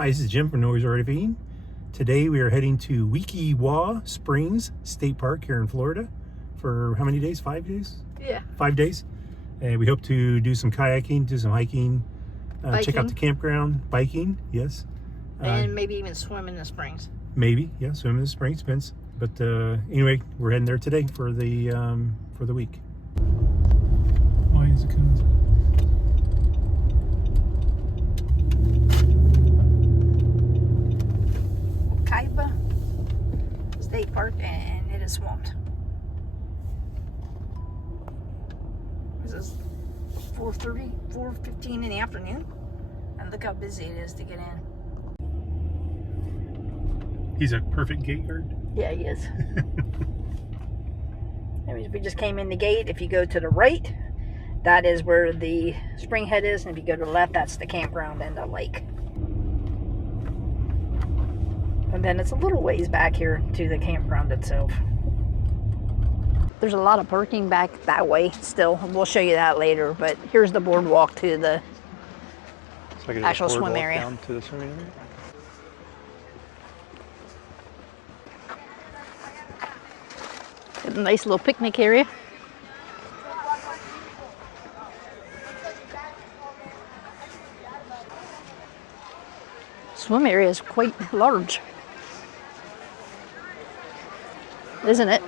Hi, this is Jim from RVing. Today we are heading to Wekiwa Springs State Park here in Florida for how many days? 5 days? Yeah. 5 days. And we hope to do some kayaking, do some hiking, check out the campground, biking, yes. And maybe even swim in the springs. Maybe, yeah, swim in the springs, depends. But anyway, we're heading there today for the week. Why is it coming? State Park, and it is swamped. This is 4:30, 4:15 in the afternoon, and look how busy it is to get in. He's a perfect gate guard. Yeah, he is. Anyways, we just came in the gate. If you go to the right, that is where the spring head is, and if you go to the left, that's the campground and the lake. And then it's a little ways back here to the campground itself. There's a lot of parking back that way still. We'll show you that later, but here's the boardwalk to the actual swim area. Down to the swimming area. Got a nice little picnic area. Swim area is quite large, isn't it?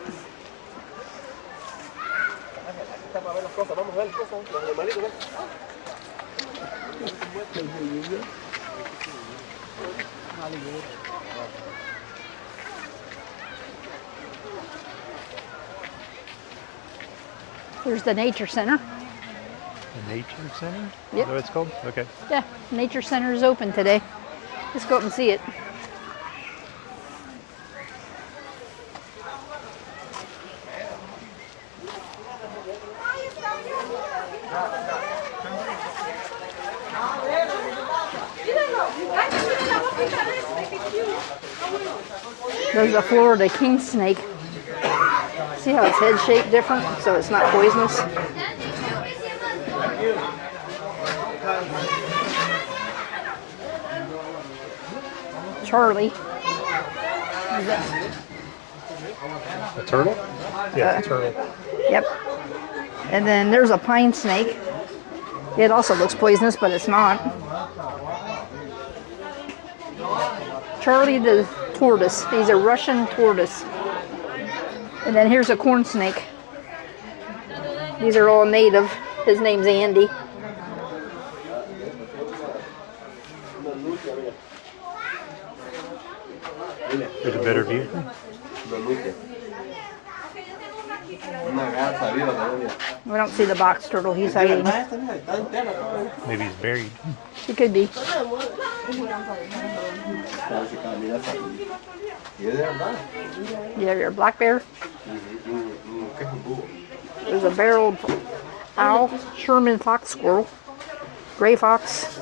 There's the nature center. The nature center? Yep. Is that what it's called? Okay. Yeah, nature center is open today. Let's go up and see it. There's a Florida king snake. See how its head's shaped different, so it's not poisonous? Charlie. A turtle? Yeah, it's a turtle. Yep. And then there's a pine snake. It also looks poisonous, but it's not. Charlie the tortoise. He's a Russian tortoise. And then here's a corn snake. These are all native. His name's Andy. There's a better view. We don't see the box turtle. He's hiding. Maybe he's buried. He could be. You have your black bear. There's a barreled owl, Sherman fox squirrel, gray fox,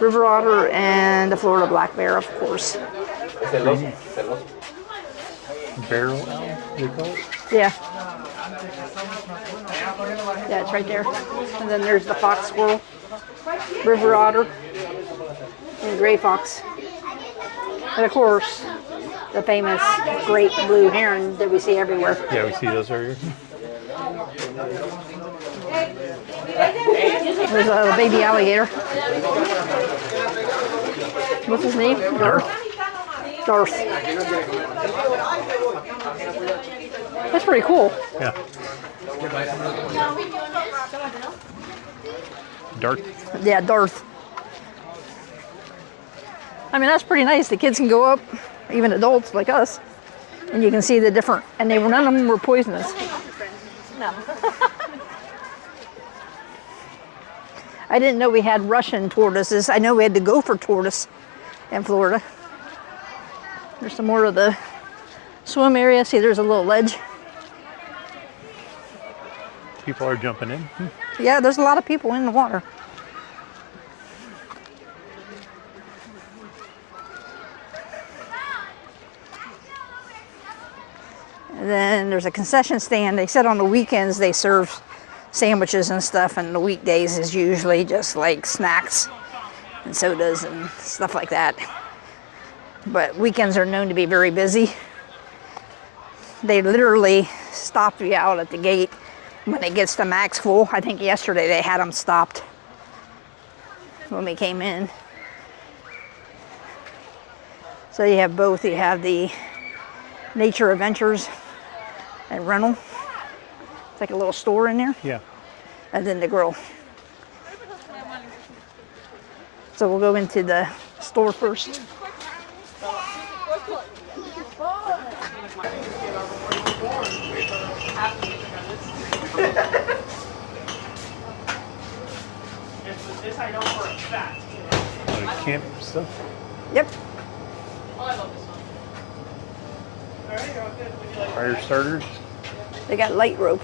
river otter, and the Florida black bear, of course. Barrel owl, they call it? Yeah. Yeah, it's right there. And then there's the fox squirrel, river otter, and gray fox. And of course, the famous great blue heron that we see everywhere. Yeah, we see those right here. There's a baby alligator. What's his name? Darth. Darth. That's pretty cool. Yeah. Darth. Yeah, Darth. I mean, that's pretty nice. The kids can go up, even adults like us, and you can see the different, and none of them were poisonous. No. I didn't know we had Russian tortoises. I know we had the gopher tortoise in Florida. There's some more of the swim area. See, there's a little ledge. People are jumping in. Yeah, there's a lot of people in the water. And then there's a concession stand. They said on the weekends they serve sandwiches and stuff, and the weekdays is usually just like snacks and sodas and stuff like that. But weekends are known to be very busy. They literally stop you out at the gate when it gets to max full. I think yesterday they had them stopped when we came in. So you have both. You have the nature adventures and rental. It's like a little store in there. Yeah. And then the grill. So we'll go into the store first. Camp stuff. Yep. Fire starters. They got light rope.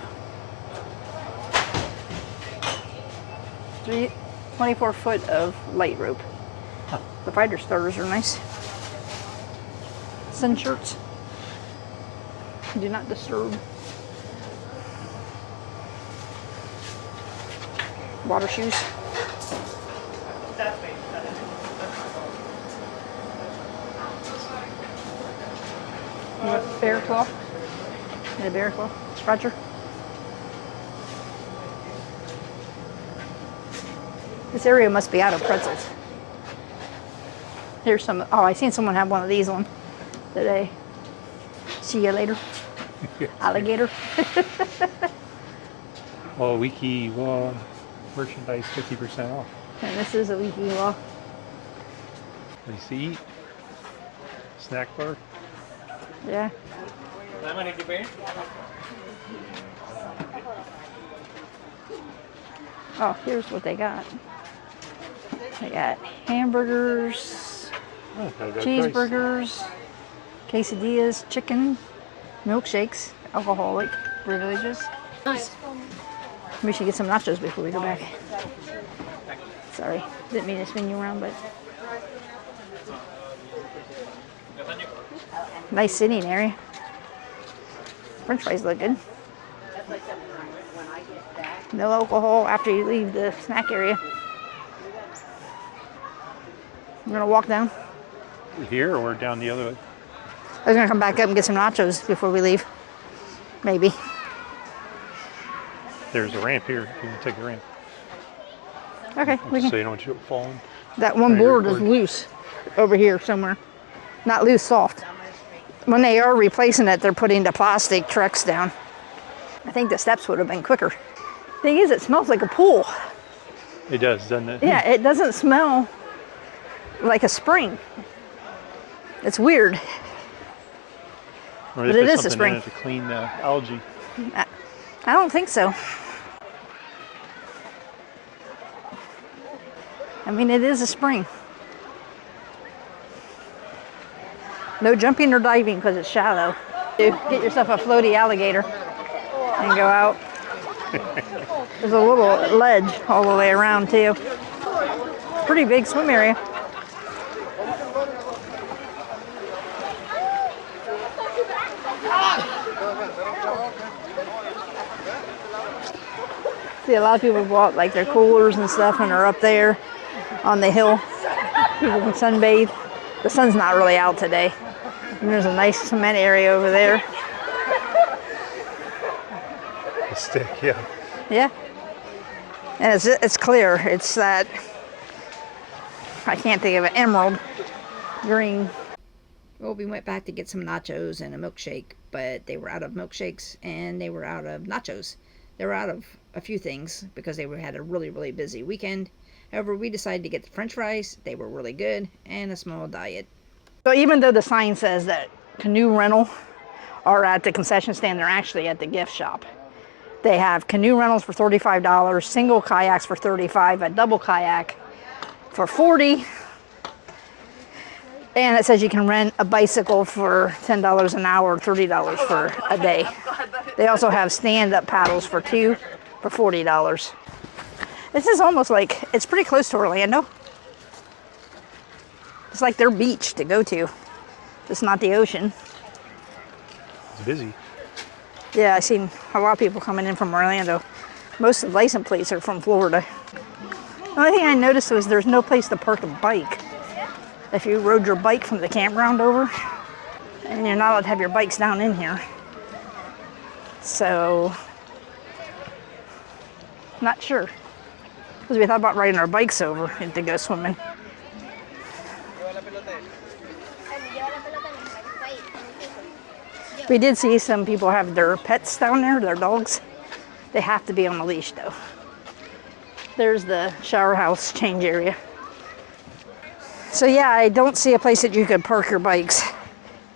24 foot of light rope. Huh. The fighter starters are nice. Sun shirts. Do not disturb. Water shoes. You want bear claw? And a bear claw? Roger. This area must be out of pretzels. Here's some. Oh, I seen someone have one of these on today. See you later. Alligator. Well, Wekiwa merchandise 50% off. And this is a Wekiwa. Nice to eat. Snack bar. Yeah. Oh, here's what they got. They got hamburgers, Oh, not a bad cheeseburgers, quesadillas, chicken, milkshakes, alcoholic beverages. Nice. We should get some nachos before we go back. Sorry, didn't mean to spin you around, but nice sitting area. French fries look good. No alcohol after you leave the snack area. I'm gonna walk down. Here or down the other way? I was gonna come back up and get some nachos before we leave. Maybe. There's a ramp here. You can take the ramp. Okay, we So can. you don't want you falling. That one Try to board is record. loose over here somewhere. Not loose, soft. When they are replacing it, they're putting the plastic trucks down. I think the steps would have been quicker. Thing is, it smells like a pool. It does, doesn't it? Yeah, it doesn't smell like a spring. It's weird. Or But they it put is a something spring. in it to clean the algae. I don't think so. I mean, it is a spring. No jumping or diving because it's shallow. Get yourself a floaty alligator and go out. There's a little ledge all the way around too. Pretty big swim area. See, a lot of people bought like their coolers and stuff and are up there on the hill. People can sunbathe. The sun's not really out today. And there's a nice cement area over there. The stick, yeah. Yeah. And it's clear. It's that, I can't think of it, emerald green. Well, we went back to get some nachos and a milkshake, but they were out of milkshakes and they were out of nachos. They were out of a few things because they had a really, really busy weekend. However, we decided to get the French fries. They were really good, and a small diet. So even though the sign says that canoe rental are at the concession stand, they're actually at the gift shop. They have canoe rentals for $35, single kayaks for $35, a double kayak for $40. And it says you can rent a bicycle for $10 an hour, $30 for a day. They also have stand-up paddles for $2 for $40. This is almost like, it's pretty close to Orlando. It's like their beach to go to. It's not the ocean. It's busy. Yeah, I've seen a lot of people coming in from Orlando. Most of the license plates are from Florida. The only thing I noticed was there's no place to park a bike. If you rode your bike from the campground over, and you're not allowed to have your bikes down in here. So, not sure. Because we thought about riding our bikes over and to go swimming. We did see some people have their pets down there, their dogs. They have to be on a leash though. There's the shower house change area. So yeah, I don't see a place that you could park your bikes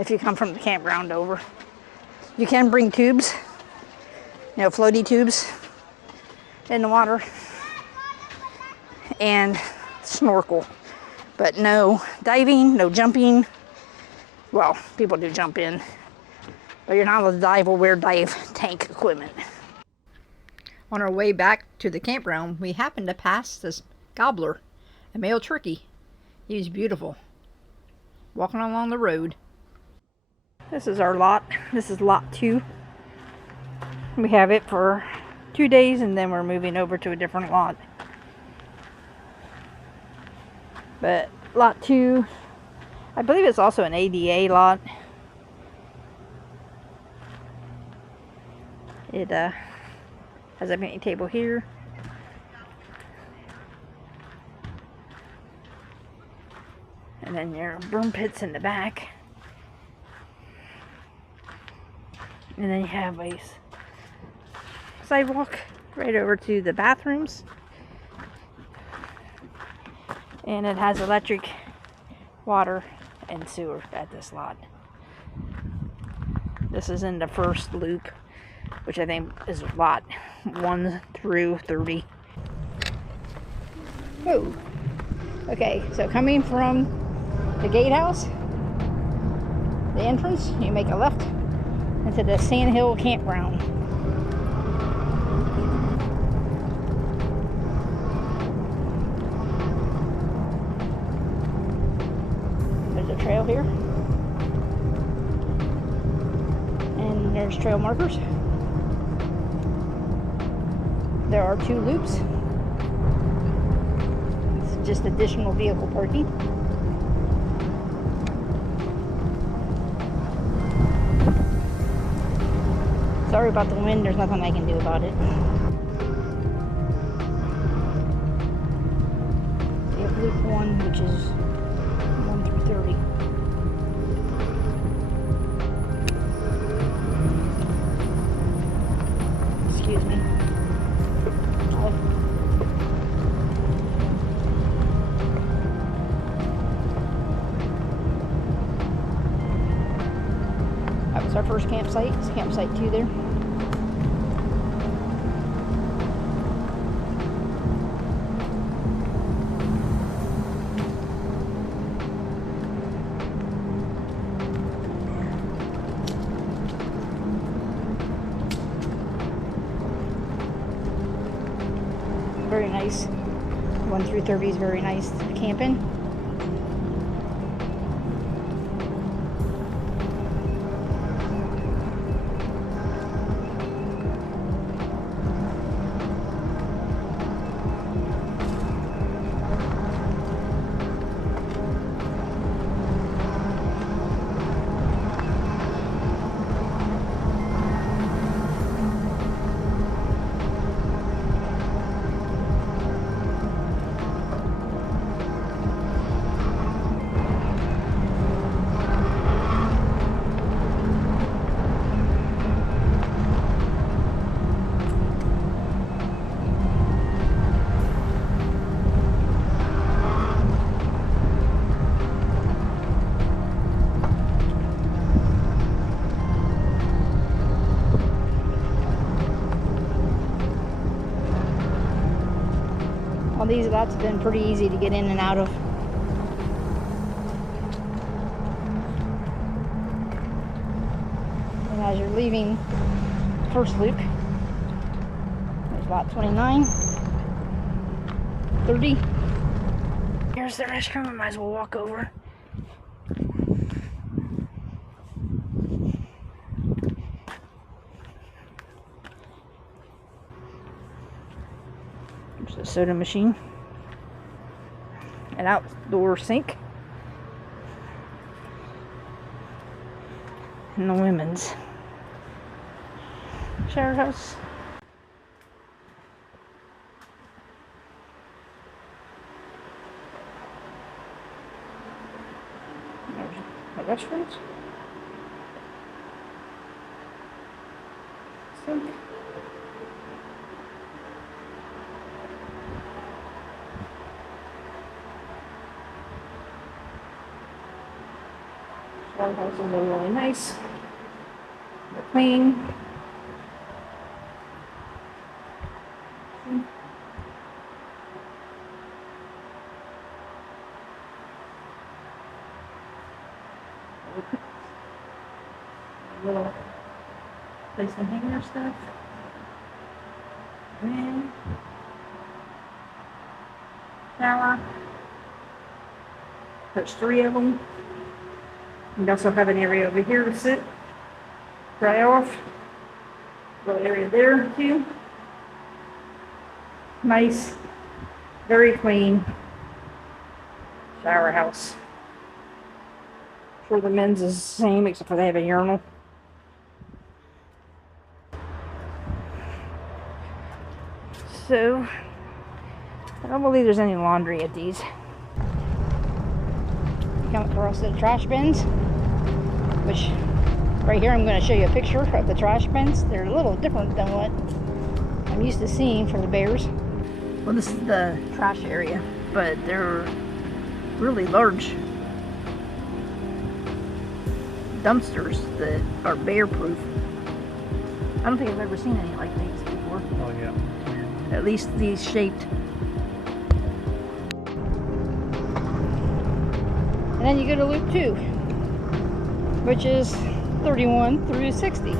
if you come from the campground over. You can bring tubes, floaty tubes in the water and snorkel, but no diving, no jumping. Well, people do jump in, but you're not allowed to dive or wear dive tank equipment. On our way back to the campground, we happened to pass this gobbler, a male turkey. He was beautiful, walking along the road. This is our lot. This is lot 2. We have it for 2 days and then we're moving over to a different lot. But lot 2, I believe it's also an ADA lot. It has a picnic table here. And then your burn pits in the back. And then you have a sidewalk right over to the bathrooms. And it has electric, water, and sewer at this lot. This is in the first loop, which I think is lot 1 through 30. Oh, okay, so coming from the gatehouse, the entrance, you make a left into the Sandhill campground. There's a trail here, and there's trail markers. There are 2 loops. It's just additional vehicle parking. Sorry about the wind, there's nothing I can do about it. You have loop 1, which is 1 through 30. Excuse me. That was our first campsite. It's campsite 2 there. Very nice. 1 through 30 is very nice to camp in. All these lots have been pretty easy to get in and out of. And as you're leaving first loop, there's lot 29, 30. Here's the restroom, I might as well walk over. There's the soda machine. An outdoor sink. And the women's shower house. There's the restrooms. Sink. Shower houses are really nice. They're clean. Little place to hang your stuff. And shower. There's 3 of them. You also have an area over here to sit, dry off. Little area there too. Nice, very clean shower house. For the men's is the same, except for they have a urinal. So, I don't believe there's any laundry at these. You come across the trash bins, which right here I'm going to show you a picture of the trash bins. They're a little different than what I'm used to seeing for the bears. Well, this is the trash area, but they're really large dumpsters that are bear proof. I don't think I've ever seen any like these before. Oh yeah. At least these shaped. And then you go to loop 2, which is 31 through 60.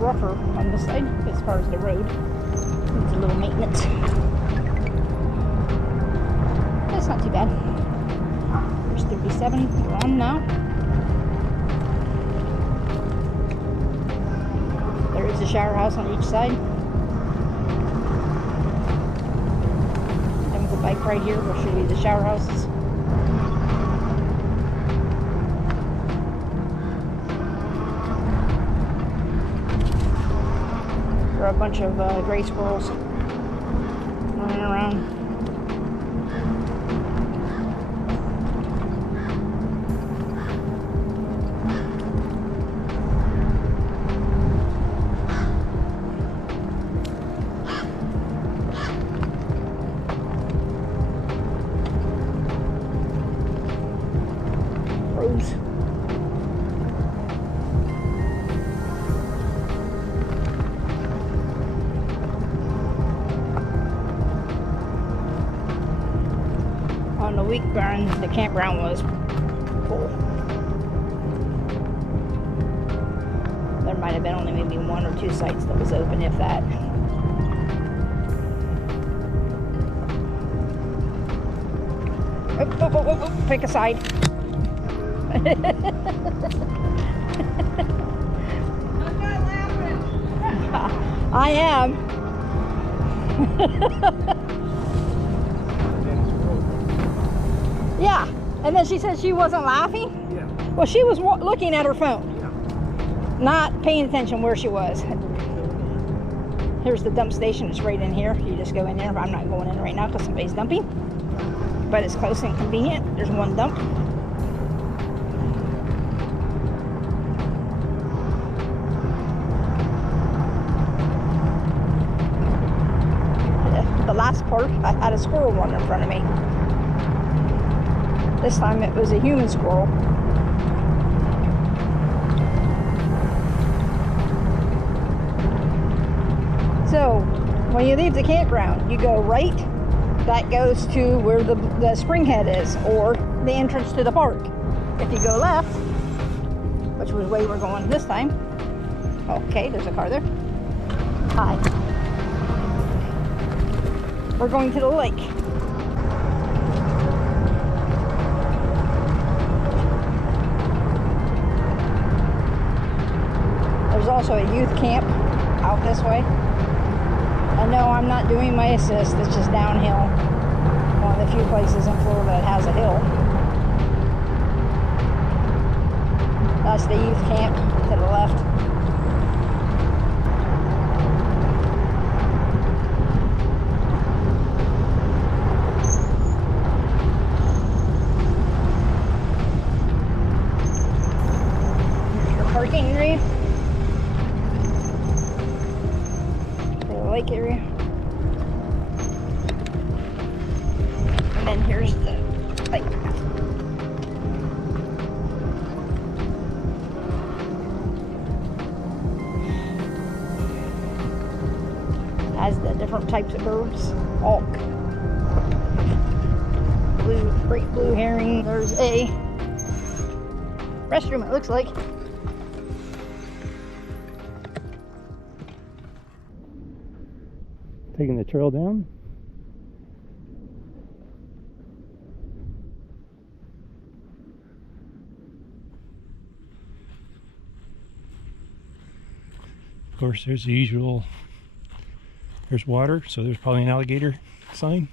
Rougher on this side as far as the road. Needs a little maintenance. That's not too bad. There's 37 we're on now. There is a shower house on each side. Then with the bike right here, we'll show you the shower houses. There are a bunch of gray squirrels running around. Crows. On the week the campground was full. There might have been only maybe 1 or 2 sites that was open, if that. Oh, pick a side. I'm not laughing. I am. Yeah, and then she said she wasn't laughing? Yeah. Well, she was looking at her phone, Yeah. not paying attention where she was. Here's the dump station. It's right in here. You just go in there. I'm not going in right now because somebody's dumping. But it's close and convenient. There's one dump. The last part, I had a squirrel run in front of me. This time it was a human squirrel. So when you leave the campground, you go right. That goes to where the spring head is, or the entrance to the park. If you go left, which was way we're going this time. Okay, there's a car there. Hi. We're going to the lake. There's also a youth camp out this way. And no, I'm not doing my assist, it's just downhill. One of the few places in Florida that has a hill. That's the youth camp to the left. The parking area. Lake area. And then here's the lake. Has the different types of birds. Auk. Great blue herring. There's a restroom, it looks like. Taking the trail down. Of course, there's the usual, there's water, so there's probably an alligator sign.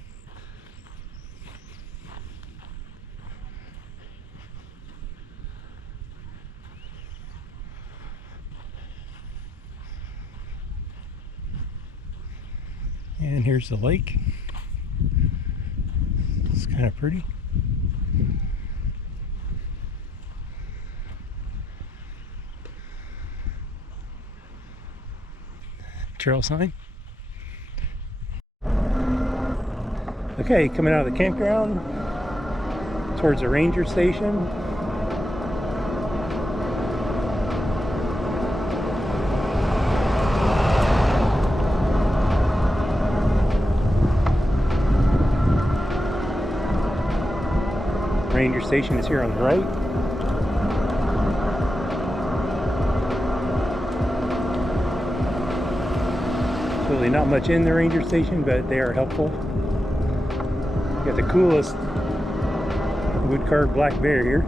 And here's the lake. It's kind of pretty. Trail sign. Okay, coming out of the campground towards the ranger station. Ranger station is here on the right. There's really not much in the ranger station, but they are helpful. Got the coolest wood carved black bear here.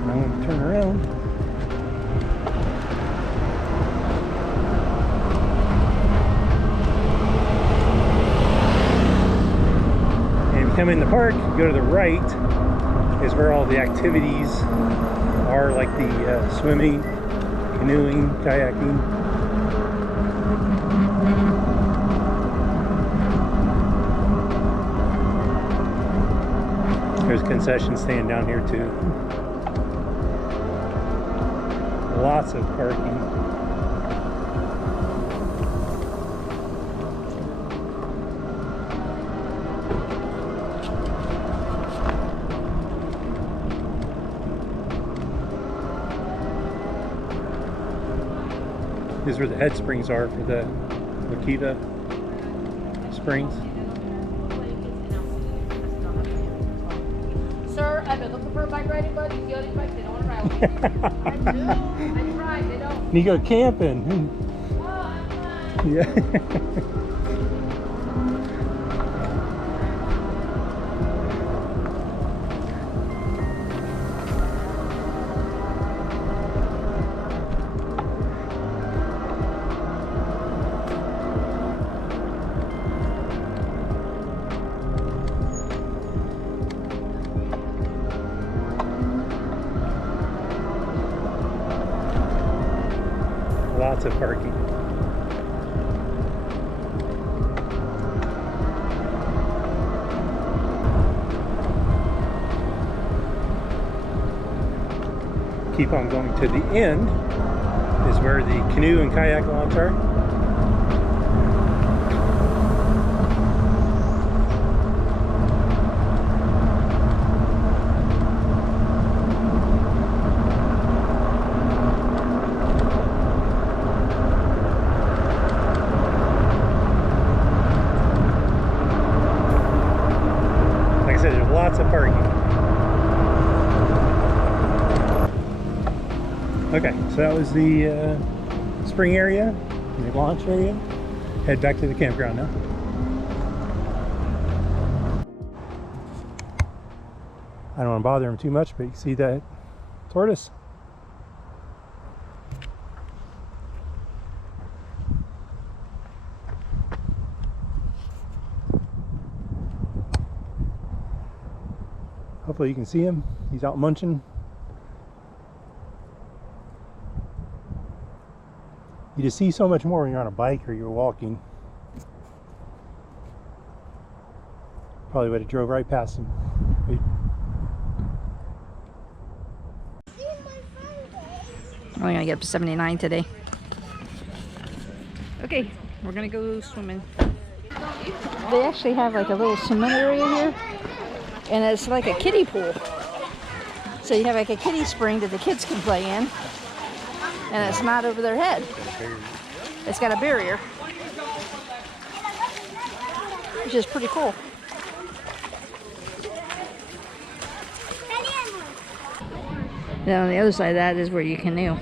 And I'm going to turn around. Come in the park, go to the right is where all the activities are, like the swimming, canoeing, kayaking. There's a concession stand down here too. Lots of parking. These are where the head springs are for the Wekiwa Springs. Sir, I've been looking for a bike riding buddy. The other bikes, they don't want to ride with me. I do. I tried. They don't. You go camping. Oh, I'm fine. Yeah. Lots of parking. Keep on going to the end is where the canoe and kayak launch are. So that was the spring area, the launch area. Head back to the campground now. I don't want to bother him too much, but you see that tortoise? Hopefully you can see him. He's out munching. You just see so much more when you're on a bike or you're walking. Probably would have drove right past him. I'm only gonna get up to 79 today. Okay, we're gonna go swimming. They actually have like a little swimming area here, and it's like a kiddie pool. So you have like a kiddie spring that the kids can play in, and it's not over their head. It's got a barrier, which is pretty cool. Then on the other side of that is where you canoe.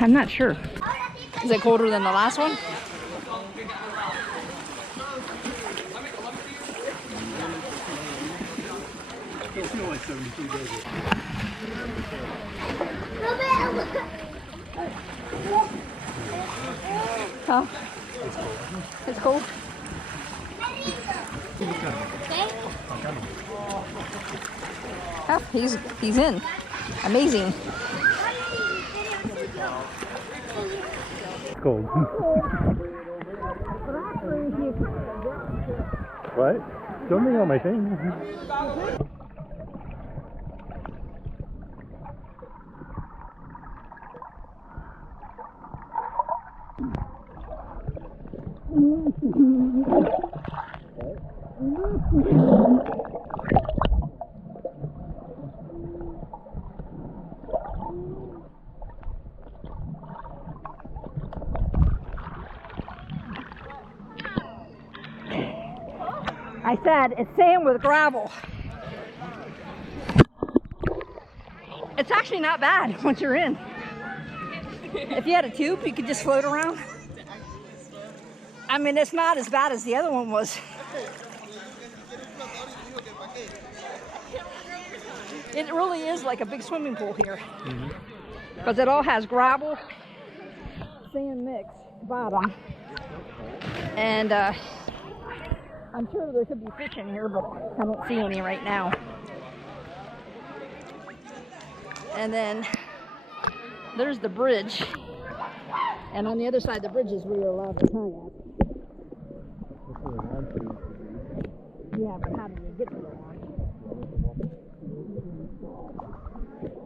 I'm not sure. Is it colder than the last one? It feels like 72 days. Oh, it's cold. Oh, he's in. Amazing. Cold. What? Don't bring on my thing. I said it's sand with gravel. It's actually not bad once you're in. If you had a tube, you could just float around. I mean, it's not as bad as the other one was. It really is like a big swimming pool here. Because it all has gravel, sand mix bottom. And I'm sure there could be fish in here, but I don't see any right now. And then there's the bridge. And on the other side of the bridge is where you're allowed to kayak. Yeah, but how do you get to the launch?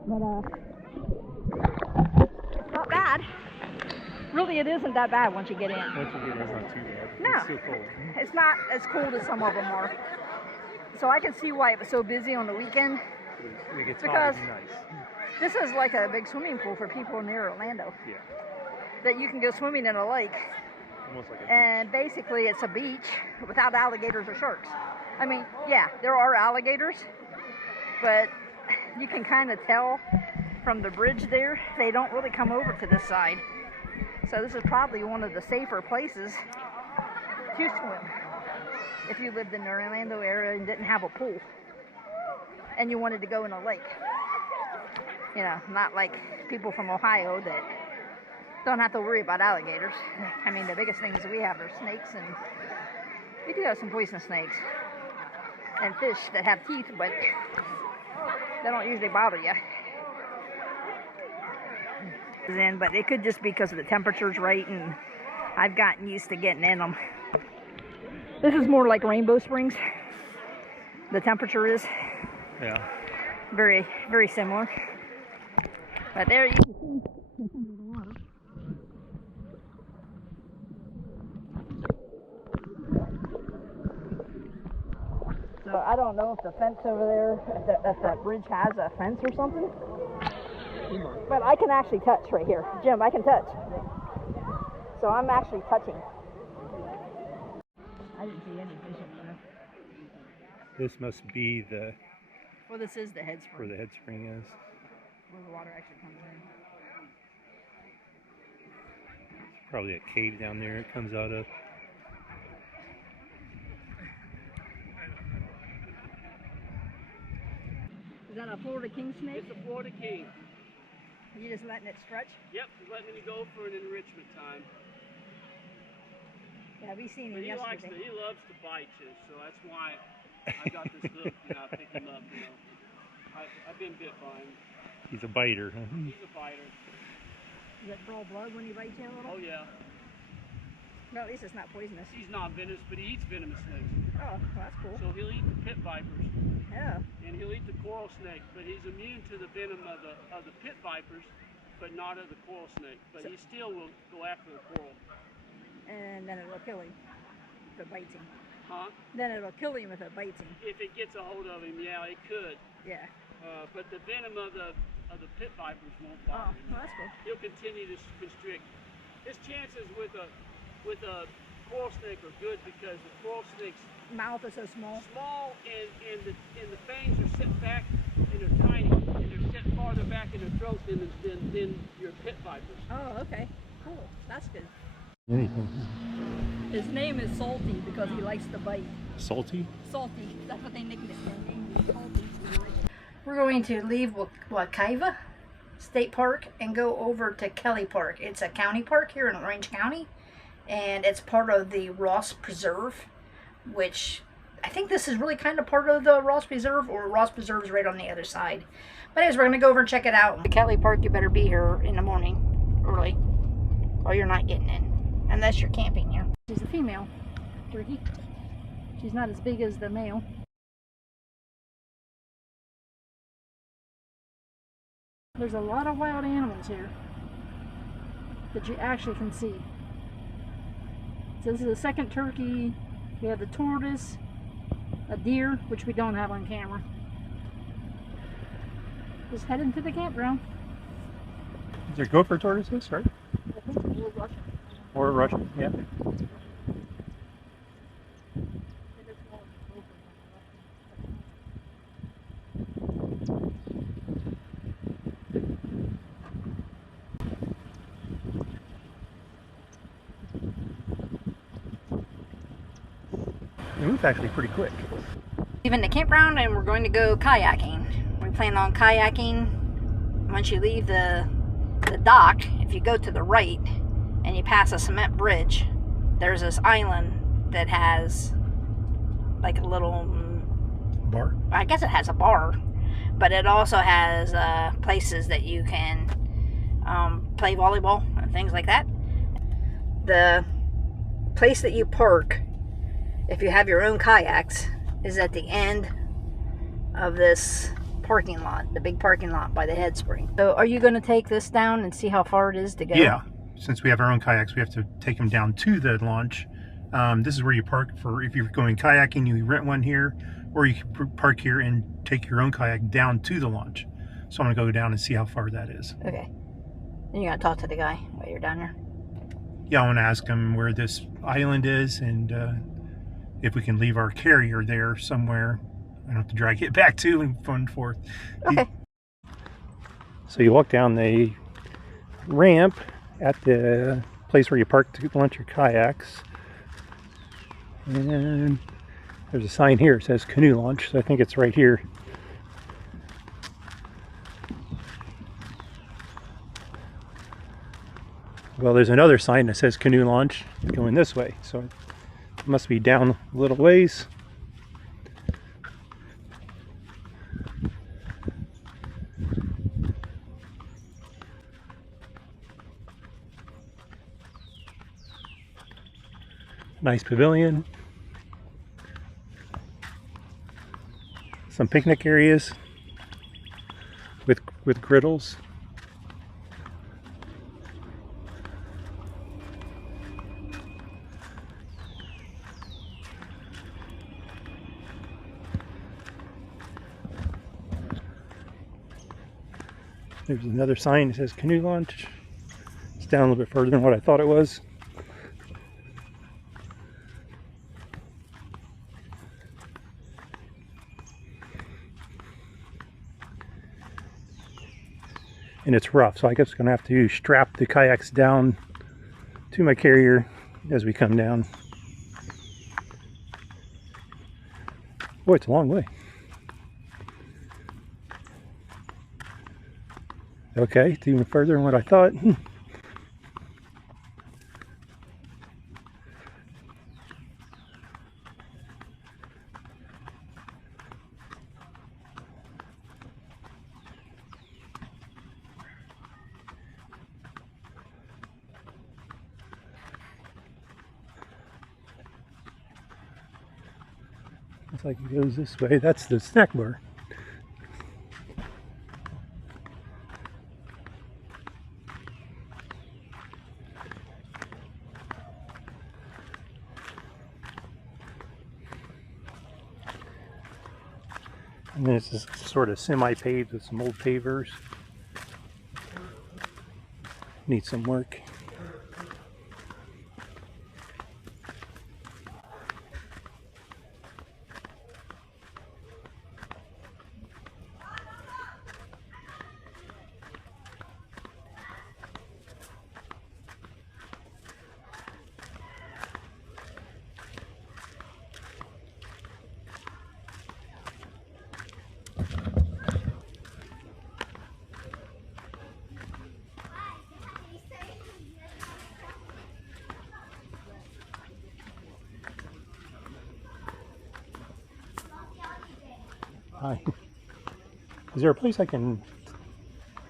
But it's not bad. Really, it isn't that bad once you get in. Once you get in, it's not too bad. No, It's still cold. it's not as cold as some of them are. So I can see why it was so busy on the weekend. When it gets Because hot, it's nice. this is like a big swimming pool for people near Orlando. Yeah. That you can go swimming in a lake. Almost like a And basically it's a beach without alligators or sharks. I mean, yeah, there are alligators, but you can kind of tell from the bridge there, they don't really come over to this side. So this is probably one of the safer places to swim if you lived in the Orlando area and didn't have a pool and you wanted to go in a lake. You know, not like people from Ohio that don't have to worry about alligators. I mean, the biggest things we have are snakes, and we do have some poisonous snakes and fish that have teeth, but they don't usually bother you. But it could just be because of the temperature's right, and I've gotten used to getting in them. This is more like Rainbow Springs. The temperature is very, very similar. But there you can see the water. So I don't know if the fence over there, if that bridge has a fence or something. But I can actually touch right here. Jim, I can touch. So I'm actually touching. I didn't see any fish up there. This must be the Well, this is the head spring. where the head spring is. Where the water actually comes in. Probably a cave down there it comes out of. Is that a Florida king snake? It's a Florida king. You just letting it stretch? Yep, he's letting it go for an enrichment time. Yeah, we seen But him yesterday. he loves to bite you, so that's why I got this hook and I pick him up. You know, I've been bit by him. He's a biter, huh? He's a biter. Does it draw blood when he bites you a little? Oh yeah. No, at least it's not poisonous. He's not venomous, but he eats venomous snakes. Oh, well, that's cool. So he'll eat the pit vipers. Yeah. And he'll eat the coral snake, but he's immune to the venom of the pit vipers, but not of the coral snake. But he still will go after the coral. And then it'll kill him if it bites him. Huh? Then it'll kill him if it bites him. If it gets a hold of him, yeah, it could. Yeah. But the venom of the pit vipers won't Oh, bother him. well, that's cool. He'll continue to constrict. His chances with a coral snake are good because the coral snake's Mouth is so small. and the fangs are set back and they're tiny and they're set farther back in the throat than your pit vipers. Oh, okay. Cool. That's good. Anything. His name is Salty because he likes to bite. Salty? Salty. That's what they nicknamed him. Salty. We're going to leave Wekiwa State Park and go over to Kelly Park. It's a county park here in Orange County, and it's part of the Ross Preserve, which I think this is really kind of part of the Ross Preserve, or Ross Preserve is right on the other side. But anyways, we're going to go over and check it out. The Kelly Park, you better be here in the morning early, or you're not getting in, unless you're camping here. She's a female turkey. She's not as big as the male. There's a lot of wild animals here that you actually can see. So this is the second turkey. We have the tortoise, a deer, which we don't have on camera. Just heading to the campground. Is there gopher tortoises, right? I think we'll rush it. Or Russian, yeah. It moves actually pretty quick. Leaving the campground and we're going to go kayaking. We plan on kayaking once you leave the dock. If you go to the right and you pass a cement bridge, there's this island that has like a little Bar? I guess it has a bar, but it also has places that you can play volleyball and things like that. The place that you park, if you have your own kayaks, is at the end of this parking lot, the big parking lot by the head spring. So are you going to take this down and see how far it is to go? Yeah, since we have our own kayaks, we have to take them down to the launch. This is where you park for, if you're going kayaking, you rent one here, or you can park here and take your own kayak down to the launch. So I'm going to go down and see how far that is. Okay. Then you got to talk to the guy while you're down there. Yeah, I want to ask him where this island is and if we can leave our carrier there somewhere. I don't have to drag it back to and forth. Okay. So you walk down the ramp at the place where you park to launch your kayaks. And there's a sign here that says canoe launch, so I think it's right here. Well, there's another sign that says canoe launch going this way, so it must be down a little ways. Nice pavilion. Some picnic areas with griddles. There's another sign that says canoe launch. It's down a little bit further than what I thought it was. and it's rough, so I guess I'm gonna have to strap the kayaks down to my carrier as we come down. Boy, it's a long way. Okay, it's even further than what I thought. Looks like it goes this way. That's the snack bar. And then it's just sort of semi-paved with some old pavers. Needs some work. Hi. Is there a place I can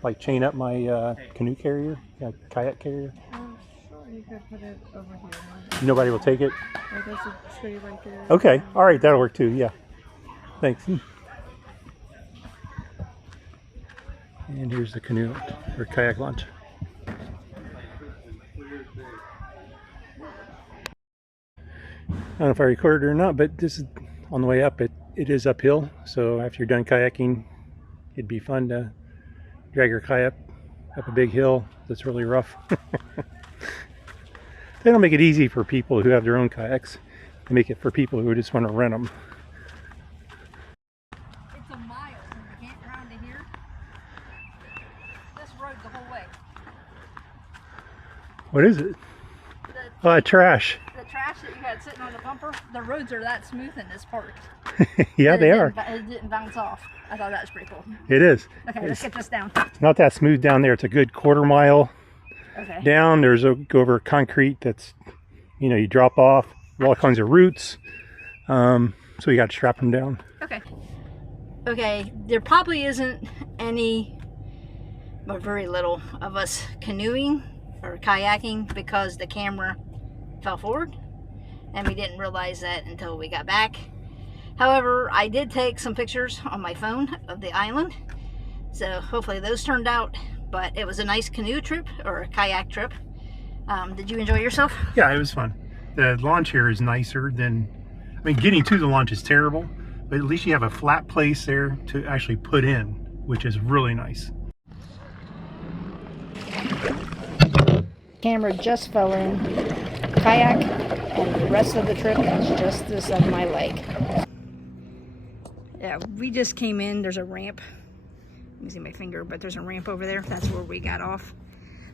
like chain up my canoe carrier, kayak carrier? Sure, you could put it over here. Nobody will take it? There's a tree right there. Okay, all right, that'll work too, yeah. Thanks. And here's the canoe or kayak launch. I don't know if I recorded it or not, but this is on the way up. It is uphill, so after you're done kayaking, it'd be fun to drag your kayak up a big hill that's really rough. They don't make it easy for people who have their own kayaks. They make it for people who just want to rent them. It's a mile from the campground to here. This road's the whole way. What is it? Oh, trash. The trash that you had sitting on the bumper, the roads are that smooth in this part. Yeah, they are. It didn't bounce off. I thought that was pretty cool. It is. Okay, let's get this down. It's not that smooth down there. It's a good quarter mile down. There's a go over concrete that's, you know, you drop off all kinds of roots. So you got to strap them down. Okay. Okay, there probably isn't any, or very little, of us canoeing or kayaking because the camera fell forward, and we didn't realize that until we got back. However, I did take some pictures on my phone of the island, so hopefully those turned out. But it was a nice canoe trip or a kayak trip. Did you enjoy yourself? Yeah, it was fun. The launch here is nicer than, I mean, getting to the launch is terrible, but at least you have a flat place there to actually put in, which is really nice. Camera just fell in. Kayak, and the rest of the trip is just this of my leg. Yeah, we just came in. There's a ramp. Let me see my finger, but there's a ramp over there. That's where we got off.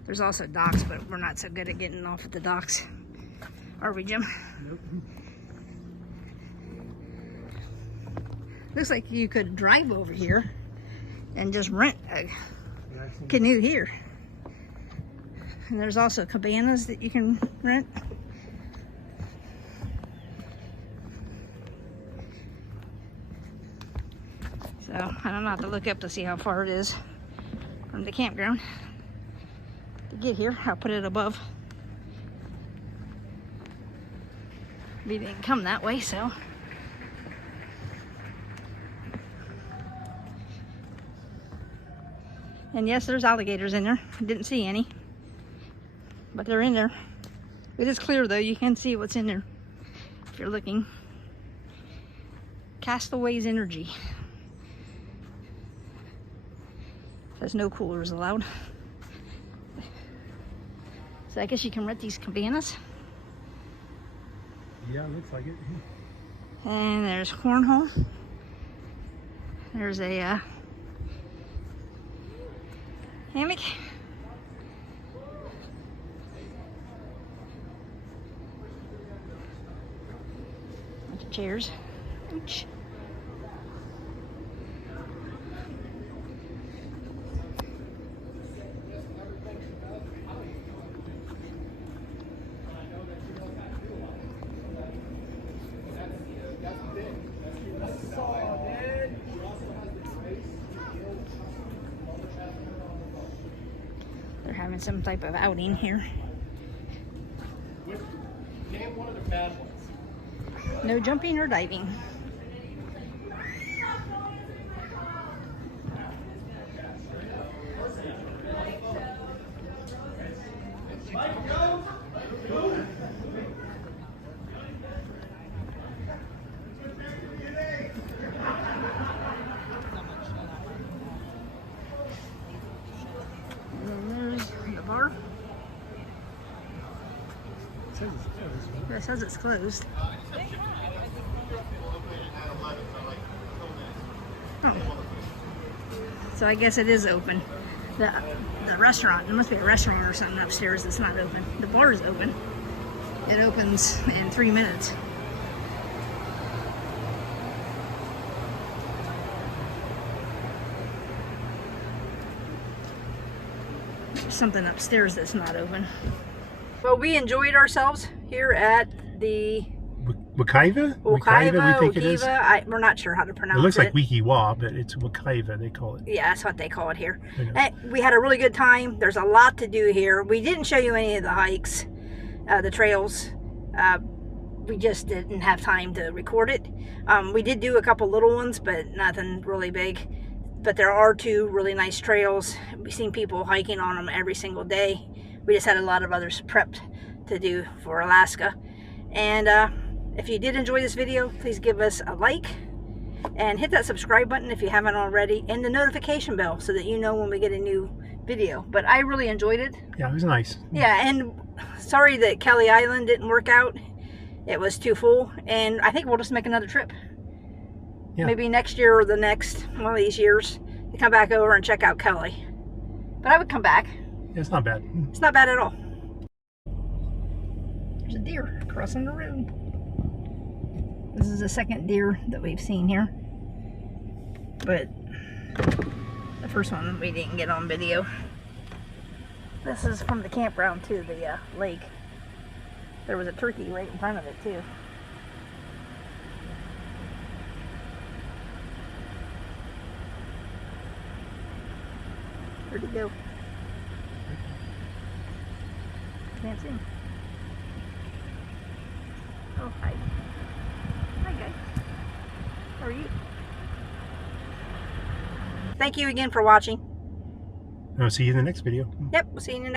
There's also docks, but we're not so good at getting off at the docks. Are we, Jim? Nope. Looks like you could drive over here and just rent a canoe here. And there's also cabanas that you can rent. So I don't know, have to look up to see how far it is from the campground to get here. I'll put it above. We didn't come that way, so. And yes, there's alligators in there. I didn't see any, but they're in there. It is clear though, you can see what's in there if you're looking. Castaway's Energy. There's no coolers allowed. So I guess you can rent these cabanas. Yeah, looks like it. And there's cornhole. There's a Hammock. Bunch of chairs. Ouch. They're having some type of outing here. No jumping or diving. The bar. It says it's closed. Oh. So I guess it is open. The restaurant, there must be a restaurant or something upstairs that's not open. The bar is open. It opens in 3 minutes. There's something upstairs that's not open. Well, we enjoyed ourselves here at the Wekiwa? Wekiwa, we think it is. we're not sure how to pronounce it. It looks like Wekiwa, but it's Wekiwa, they call it. Yeah, that's what they call it here. We had a really good time. There's a lot to do here. We didn't show you any of the hikes, the trails. We just didn't have time to record it. We did do a couple little ones, but nothing really big. But there are 2 really nice trails. We've seen people hiking on them every single day. We just had a lot of others prepped to do for Alaska. And if you did enjoy this video, please give us a like and hit that subscribe button if you haven't already, and the notification bell so that you know when we get a new video. But I really enjoyed it. Yeah, it was nice. Yeah, and sorry that Kelly Island didn't work out. It was too full, and I think we'll just make another trip. Yeah. Maybe next year or the next one of these years to come back over and check out Kelly. But I would come back. Yeah, it's not bad. It's not bad at all. There's a deer crossing the road. This is the second deer that we've seen here. But the first one we didn't get on video. This is from the campground to the lake. There was a turkey right in front of it too. Where'd he go? Can't see him. Oh, hi. Hi, guys. How are you? Thank you again for watching. I'll see you in the next video. Yep, we'll see you in the next